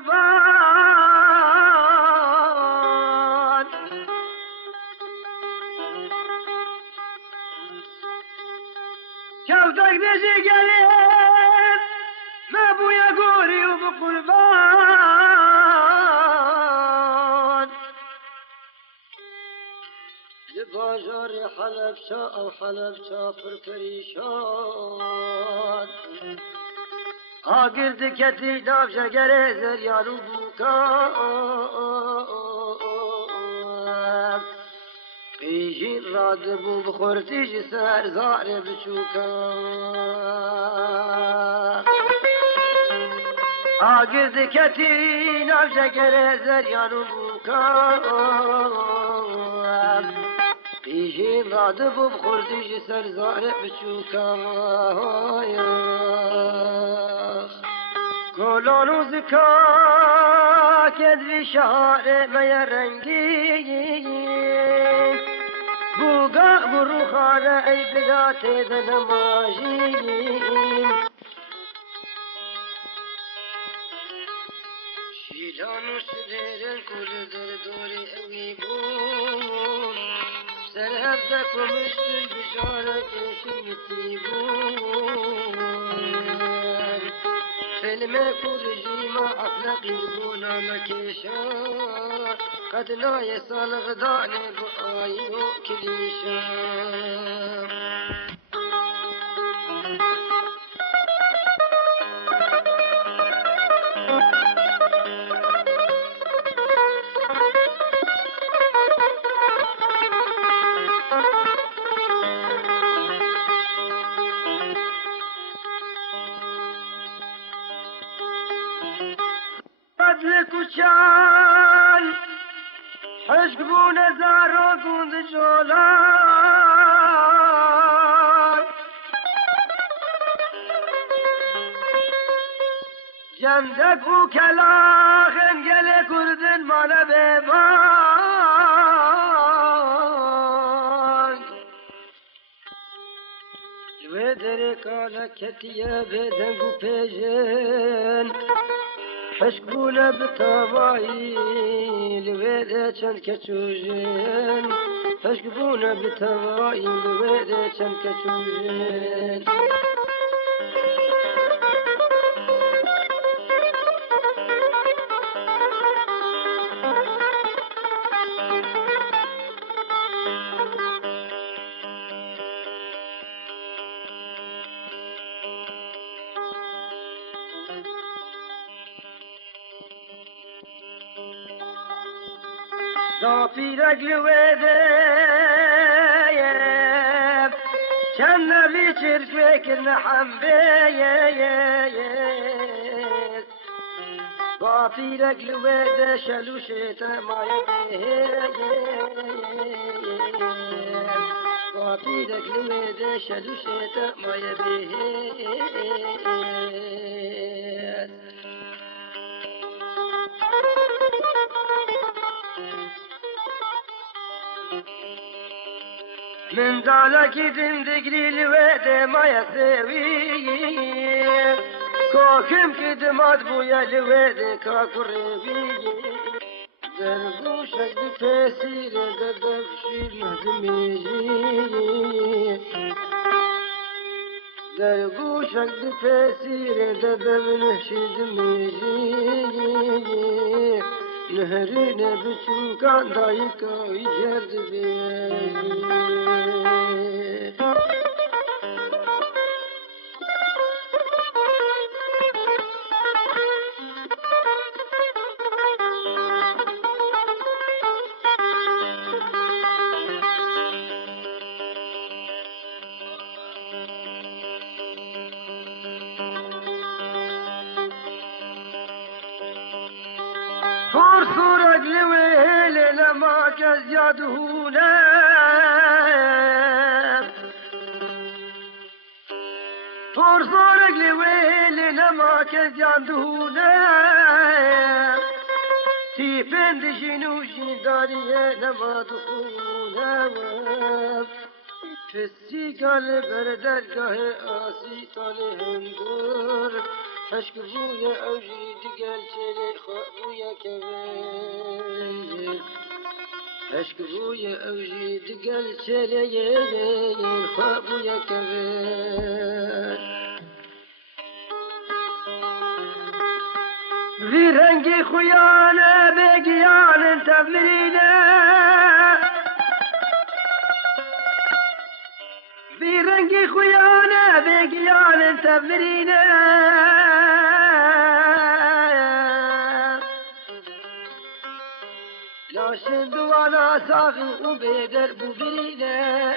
قربان كوتك بيجي قليل ما بويا قوري وبقربان لباجار حلب شا او حلب شافر پریشان آگرد کتی داف شگر زریانو بوکان پیشین راد بو بخورتیش سر زار بچوکان آگرد کتی داف شگر زریانو بوکان پیشین راد بو بخورتیش سر زار بچوکان گلانو زکا کدوی شهر می رنگی بوگا برو خانه ای بگات دنماجی شیلانو سدرن کل در دوری اوی بون سر هفته کمشتن بشاره کشیتی بون فيلم كورجيما أخلاقي بونا مكيشا قد لا يسال غداني بآيو كليشا کوچان حشق بون زارو گوند جولان جندک و کلاخن گل کردن مالا بیبان جوه در کالا کتیه بدنگو پیجن حشكونا بتوايل ويدي چند كچوجن حشكونا بتوايل ويدي چند كچوجن صافي رجل وذيب كان في شرفك النحم بيب صافي رجل وذيب شلو شتا ما يبيب صافي رجل وذيب شلو شتا ما يبيب من ذلك زندگی لوده ما يسوي كوكم كدمات بويا لوده كاكربي دربوشك بتسير دردب شير نهدميجي دربوشك بتسير دردب نشيد ميجي نهرين بچوكان دايكا يجرد بيجي صورة لويل لما كزيادهونا صورة لويل لما كزيادهونا تيفن دجنوشي دارية لما دخونا فسي قال بردرگاه آسي طالي هنگور عشق بوی اوجی دگل چلی خوابوی کبیر عشق بوی اوجی دگل چلی خوابوی کبیر وی رنگی خویانه بگیان تبلینه وی رنگی خویانه بگیان تبلینه لاشن دوانا ساغي وبيدر بوبرينه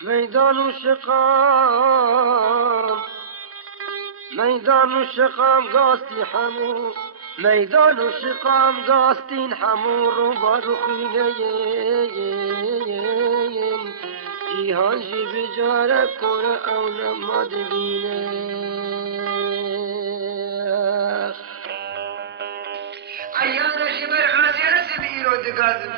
ميدان الشقام ميدان الشقام قاستي حمو ميدان الشقام قاستين حمور وبارخينين جيهان جي بجارك كورا او لما دبينه أيانا جبر غازي أسم إيرود قاسم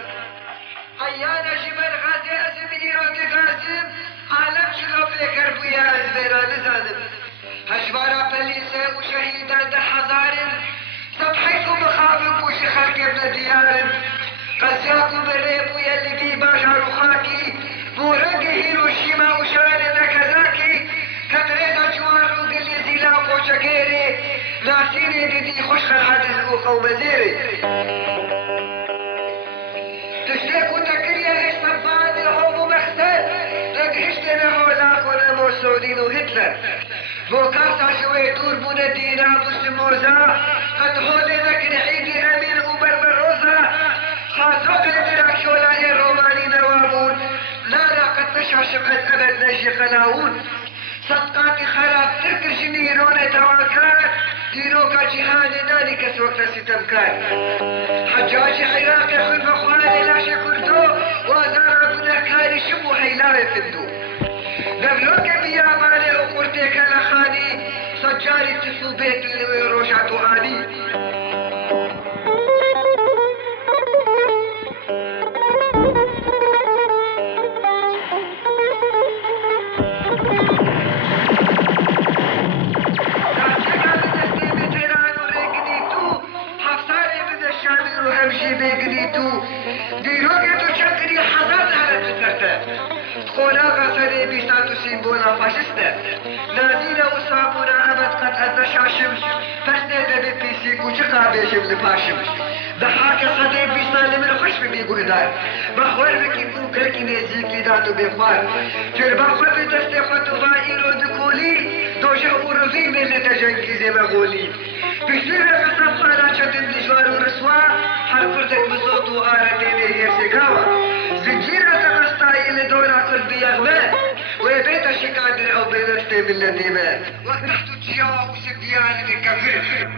أيانا جبر غازي أسم إيرود قاسم عالم شلو بيكر بويا أزبيران زادم هجبارا بليسة وشهيدا ده حضار سبحيكم بخافك وشي خلق ابن ديار قسياكم بريب ويا اللي بي باشا رخاكي بورق هيروشيما وشاري نكزاكي كتريدا جوار وقلي زيلا وشكيري ناسيني دي خوش خلحات وقوم زيري تشتاكو تكريا غيش صبان العوم ومخسر لقهشتنا هولاكونا موسودين وهتلر بوكارتا شوي دور بونا دينا بوش موزا قد هولينا كنحيدي امين وبربر روزا خاصوك المراك شولاي الروماني نوابون لا قد تشع شبهة ابد نجي خلاون صدقاتي خراب تركر جنيرون تواكات ديروكا جهاني ناني كسوك ستمكان حجاج عراقي خلف اخواني لا شكردو وازار ابن كاري شمو حيلاوي فندو نبلوك بياماني وقرتك لخاني صجاري تسو بيت اللي روشاتو آني سيمبولا فاشستا نادينا وصابونا أبد قد أدنا شاشم فسنيدا ببيسي كوشقا بيشم لباشم ضحاك صديق بيسان من خشم بيقو هدار بخور بكي كوكركي نيزيك لداتو بيخوار ترباخور بدستي خطو غائرو دكولي دوشا ورزي من لتجنكيزي مغولي بيسيرا قصب خانا شدن دجوار ورسوا حر كردك بصوتو آرديني هيرسيكاوا زنجيرا تقصتاي لدورا كل بيغمه وبيت شكادر او بيدرستي بالنديمة وتحت الجياء وسبيان الكفر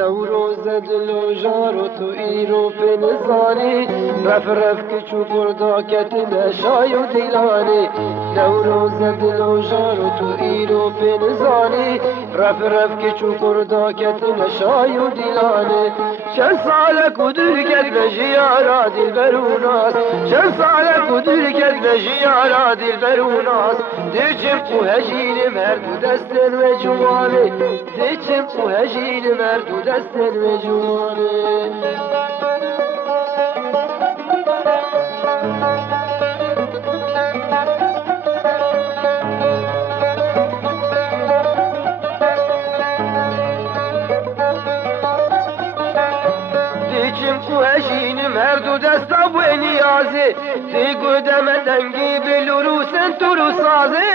نوروز دل و جار و تو ایرو پنزانی رف رف که چو کردا کت نشای و دیلانی نوروز دل و جار و تو ایرو پنزانی رف رف که چو کردا کت نشای و دیلانی چند ساله کدر کت نجیارا دل بروناس چند ساله کدر کت نجیارا دل بروناس دیچم او هجین مرد و دستن و جوانه دیچم او هجین مرد و دستن و جوانه مرد و دستا و نیازه دی گودم دنگی بلورو سنتورو سازه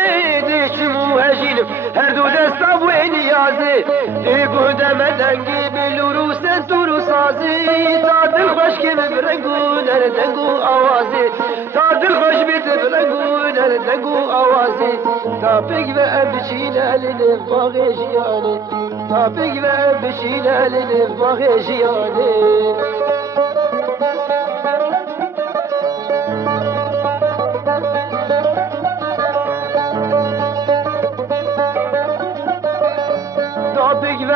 دی چمو هجینم هر دو دستا و نیازه دی گودم دنگی بلورو سنتورو سازه تا دل خوش که برنگو نردنگو آوازه تا دل خوش بیت برنگو نردنگو آوازه تا بگ و بچین علن باغ جیانه تا بگ و بچین علن باغ جیانه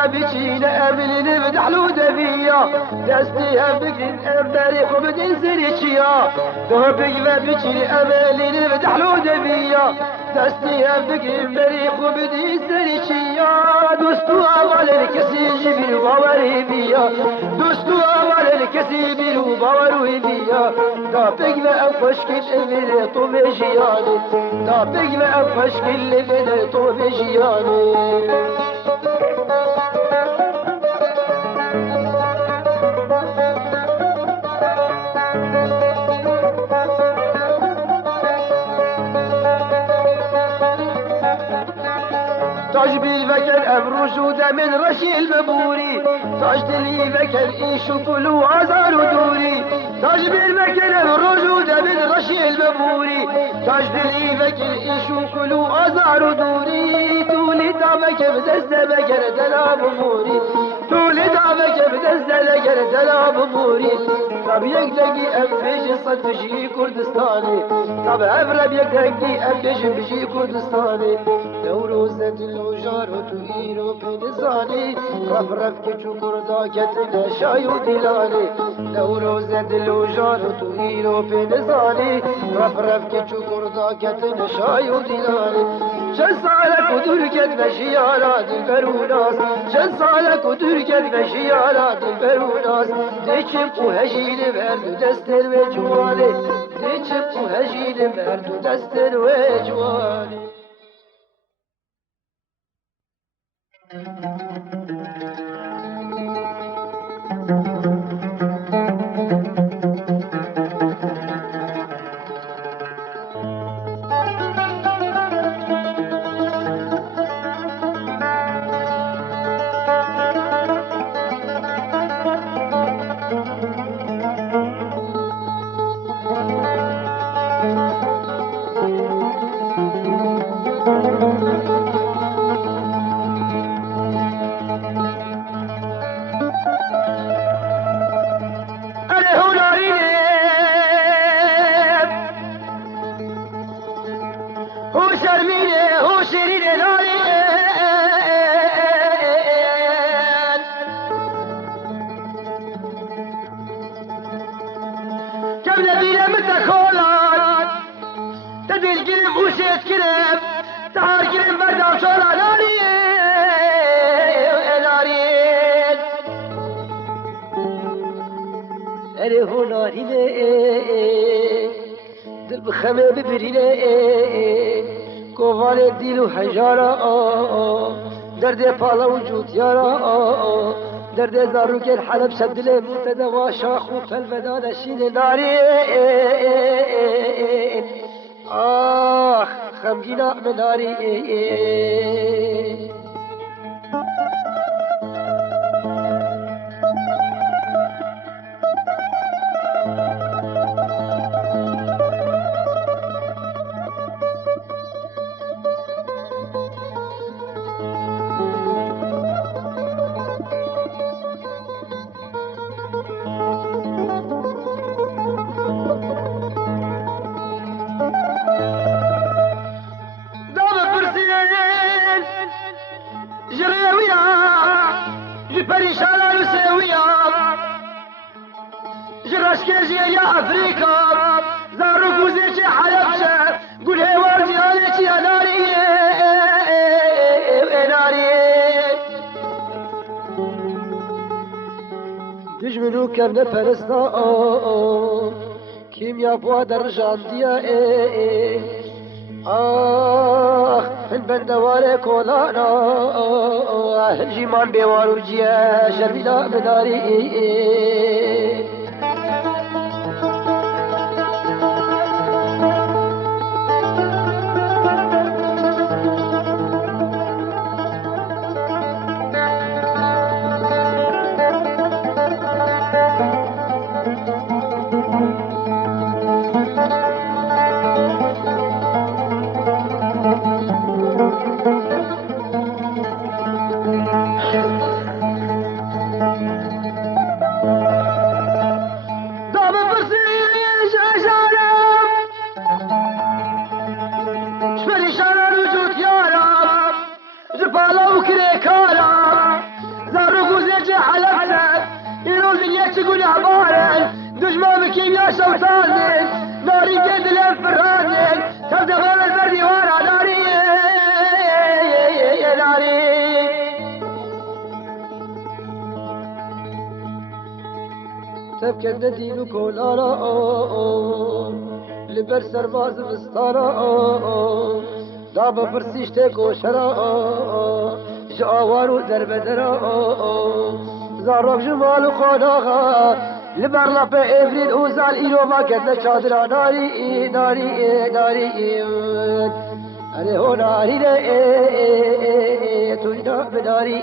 و بچین املین بدحلو دفیا دستی هم بگرین امبری خوب بدین سری چیا دا بگ و بچین املین بدحلو دفیا دستی هم بگرین بری خوب بدین سری چیا دوستو اول کسی جبیر باوری بیا دوستو اول کسی بیرو باوری بیا دا بگ و ام خوشکل امیر تو بجیانی دا بگ و ام خوشکل امیر تو بجیانی تاج بالفكر أبروش من رشي المبوري تاج دلي فكر إيش كلو عزار دوري تاج بالفكر أبروش من رشي المبوري تاج دلي فكر إيش كلو عزار دوري تولي دابك بدست بكر دلاب موري تولي دابك بدست لكر دلاب موري طب يقدقي أم بيجي صد بجي كردستاني طب أبرب يقدقي أم بيجي كردستاني نوروز دل و جار و تو ایرو پنزانی رف رف که چو کردا کت نشای و دیلانی نوروز دل و جار و تو ایرو پنزانی رف رف که چو کردا کت نشای و دیلانی چند ساله کدور کت نشیارا دل بروناس چند ساله کدور کت نشیارا دل بروناس دیچم او هجین مرد و دستر و جوانه دیچم او هجین مرد و دستر و جوانه دل بخمه ببرینه کووال دیل و حجارا درد پالا وجود یارا درد زاروک الحلب شدل متدوا شاخ و فالفدا دشین ناری آخ خمگینا من ناری جيل يا أفريقيا زارو كوزيتي حلبشة قول هيوار جيالتي يا ناري ناري دجمنو كرنا فرسنا كيميا بوادر جانديا البندوار كولانا الجيمان بيوارو جيا شربنا بداري تقول عبارة دجمة بكيميا شوطانك ناري قد الفرانك تبدأ غير البردي ورا ناري يا ناري تبكي الندين كولانا لبر سرباز مستانا دابا برسيش تيكو شرا جاوارو دربدرا زارب جمال خاناها لبرلا به افرین اوزال ایرو ما کدن چادر ناری ناری ناری اره هو ناری ره تو اینا بداری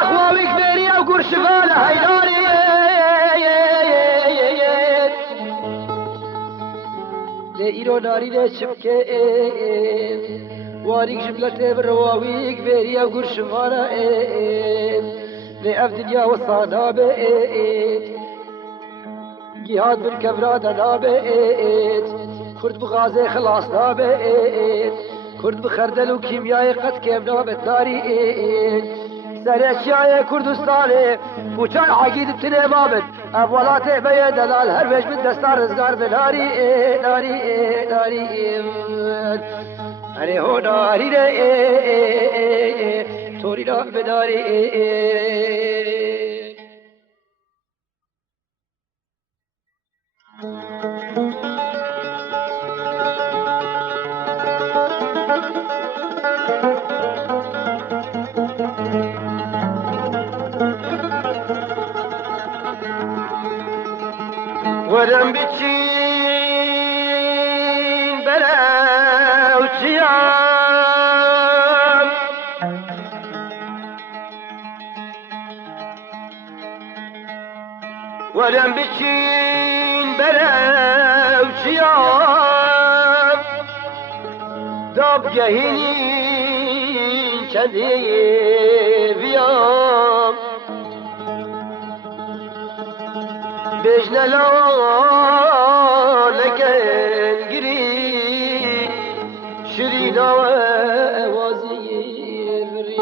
خواويك بيريا وقور شفالة هيداري لإيرو ناري لشبكة واريك جبلة برواويك بيريا وقور شفالة لأف دنيا وصانا بيت جهاد بالكبرات أنا بيت كرد بغازي خلاصنا بيت كرد بخردل وكيمياء قد كيمنا بتناري سرشياء كردستاني وشان عقيد بتنمامن أولاتي بيا دلال هروش من دستار رزقار بناري ناري ناري أري هو ناري توري نار بناري ورم بتشين بلا وشيام ورم بتشين بلا وشيام داب جهينين كذي بيام بجنا لا لكن قري شرينا ووازي بري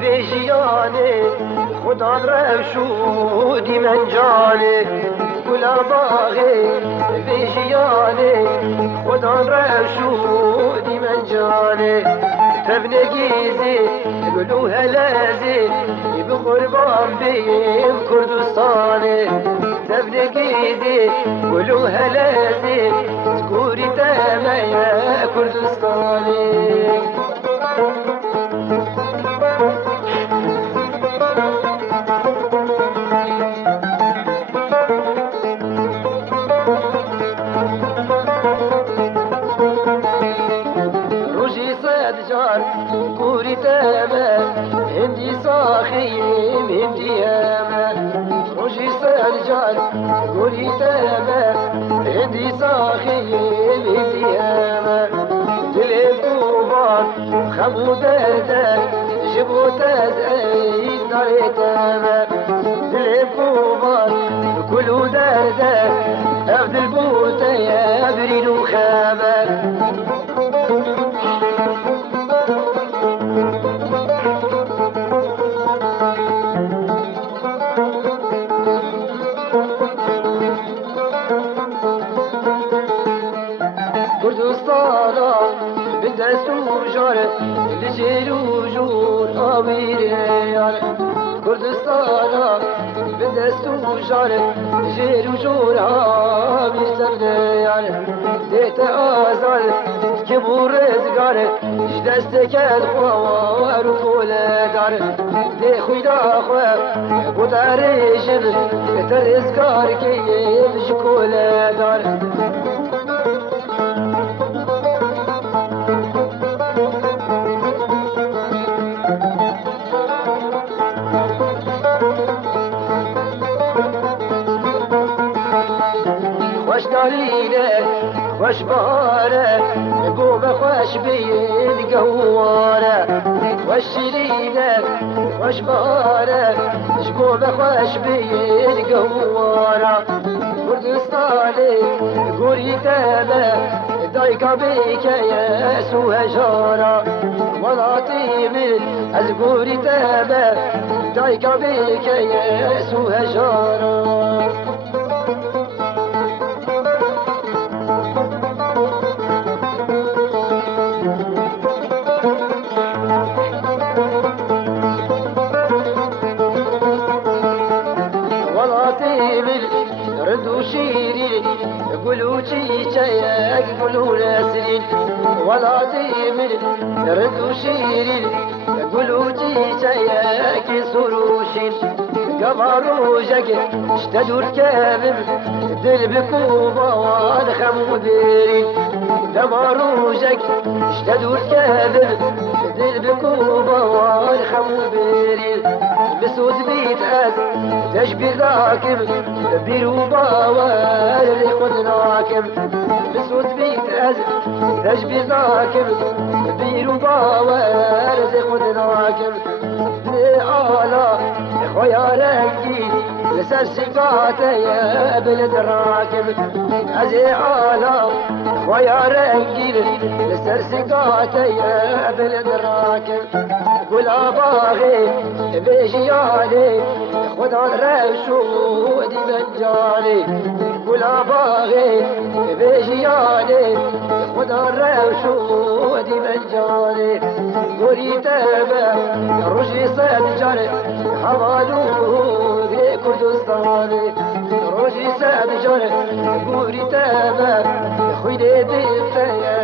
ویجیانه خدا روشودی من جانه گلا باغه ویجیانه خدا روشودی من جانه تبنگیزی گلو هلازی بقربان بیم کردستانه تبنگیزی گلو هلازی سکوری تمایا کردستانه كوري تاما هندي صاخيم هندي ياما روجي سالجان كوري تاما هندي صاخيم هندي ياما تلفوفان خمو دردا جبو تزعيد ناري تاما تلفوفان كلو دردا أبد البوتا يا برينو خاما كردستانا بدست وجار لجيل وجور أمير يار كردستانا بدست وجار لجيل وجور أمير يار ديت آزال كبور رزقار جدستك الخوار وكل دار دي خويدا خوار بودار جب ترزقار كيف جكول دار خوش دارينا خوش بهارة قوم خوش بين قوارة خوش شرينا خوش بهارة قوم خوش بين قوارة كردستاني قولي تاما دايكا بيك يا سوى جارة ولاطي من أزقوري تاما دايكا بيك يا سوى جارة ردو شيرين قولوا تيجايا قولوا ناسرين ولا تيمن ردو شيرين قولوا تيجايا كسروشين قمروا جاك اشتدوا الكامل دل بكوبا والخمو ديرين دمروا جاك اشتدوا الكامل دل بكوبا والخمو ديرين بسود بيت أس تشبه راكب بيرو باوار خد راكب بسود بيت أس تشبه راكب بيرو باوار خد راكب آلا خويا رنجي لسر سقاطة يا بلد راكب أزي آلا خويا رنجي لسر سقاطة يا بلد راكب قولا باغي بيجياني خد الرشود من جاني قولا باغي بيجياني خد الرشود من جاني قولي تابع رجي صيد جاني حوالو كردستاني رجي صيد جاني قولي تابع خويني دلتا